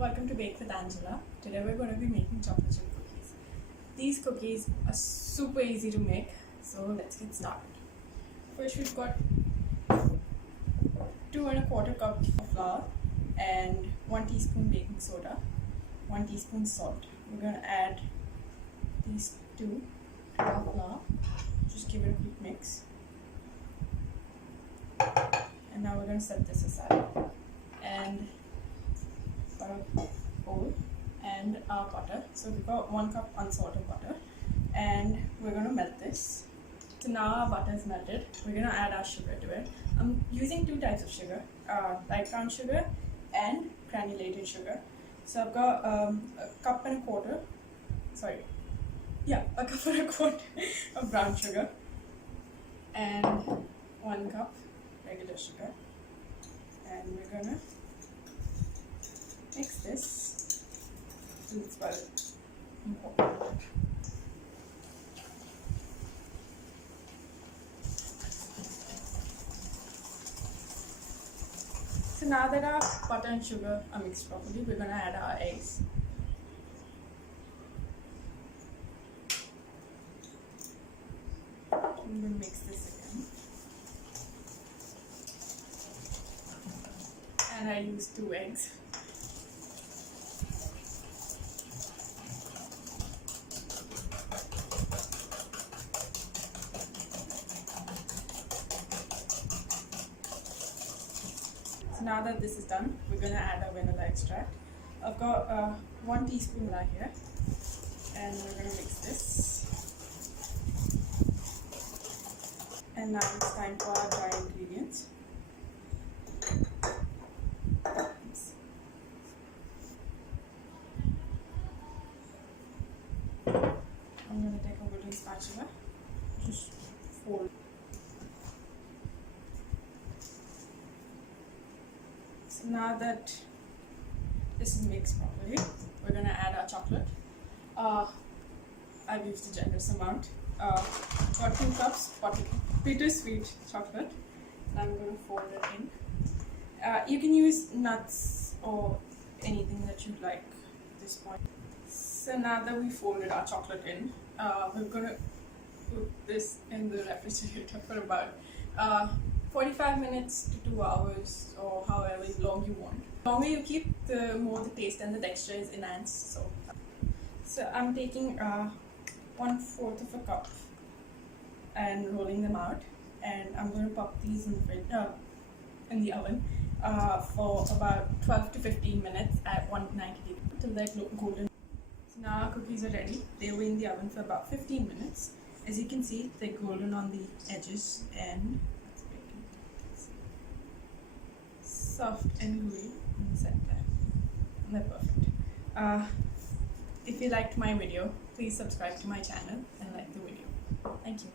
Welcome to Bake with Angela. Today we're going to be making chocolate chip cookies. These cookies are super easy to make, so let's get started. First we've got 2 1/4 cups of flour and 1 teaspoon baking soda, 1 teaspoon salt. We're going to add these two to our flour. Just give it a quick mix. And now we're going to set this aside. And our bowl and our butter. So we've got 1 cup unsalted butter, and we're going to melt this. So now our butter is melted. We're going to add our sugar to it. I'm using 2 types of sugar, light brown sugar and granulated sugar. So I've got a cup and a quarter of brown sugar and 1 cup regular sugar, and we're gonna mix this till it's well incorporated. So now that our butter and sugar are mixed properly, we're gonna add our eggs. I'm gonna mix this again. And I use 2 eggs. So now that this is done, we're going to add our vanilla extract. I've got 1 teaspoon vanilla here, and we're going to mix this. And now it's time for our dry ingredients. I'm going to take a wooden spatula, just fold. So now that this is mixed properly, we're going to add our chocolate. I've used a generous amount. Got 2 cups bittersweet chocolate, and I'm going to fold it in. You can use nuts or anything that you'd like at this point. So now that we folded our chocolate in, we're going to put this in the refrigerator for about 45 minutes to 2 hours, or however long you want. The longer you keep, the more the taste and the texture is enhanced. So I'm taking 1/4 of a cup and rolling them out, and I'm going to pop these in the oven for about 12 to 15 minutes at 190 degrees until they're golden. So now our cookies are ready. They were in the oven for about 15 minutes. As you can see, they're golden on the edges and soft and gooey in the center. And they're perfect. If you liked my video, please subscribe to my channel and like the video. Thank you.